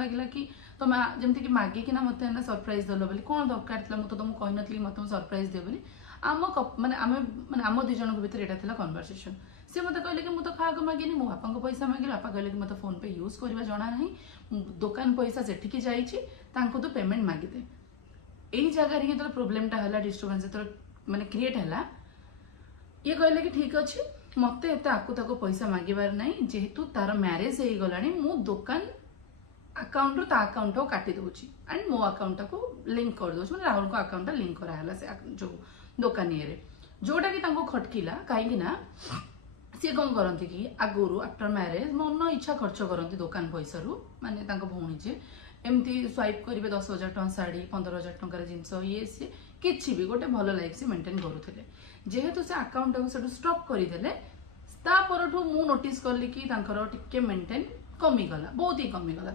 लगे कि तुम जमती कि मागिकिना मत सरप्राइज दल बोली कौन दरकार था मुझे तुमको कही नी मत सरप्राइज दे बोली आम माने आम माने आम दुई जन भितर यहाँ कन्वर्सेशन सी मत कहले कि मुझे खाक मागिनी मो बापा पैसा मागिल बापा कहले कि मत फोन पे यूज करवा जना ना दुकान पैसा से तो पेमेंट मागिदे यही जगह जो प्रोब्लेमटा है डिस्टर्बेंस जो माने क्रिएट है ये कहले कि ठीक अच्छे मत एत आकु ताको पैसा मागिबार नहीं जेहेतु तार मैरेज हो गला मु दुकान अकाउंट रो ता अकाउंट को काटी दोची एंड मो अकाउंट को लिंक कर दोची माने राहुल को अकाउंट लिंक कराला से जो दुकान ये जोटा कि तांको खटकिला कहीं ना सी कौन करती कि आगुरी आफ्टर मैरेज मन इच्छा खर्च करती दुकान पैसा रू माने तांको भौणी जे एमती स्वाइप करेंगे 10,000 टଙ୍କା शाढ़ी 15,000 टंकार जिनस ये सी किसी भी गोटे भल लाइफ से मेंटेन करुले जेहेतु से अकाउंट को स्टॉप करदे मु नोटिस कली कि टिके मेंटेन कमीगला बहुत ही कमीगला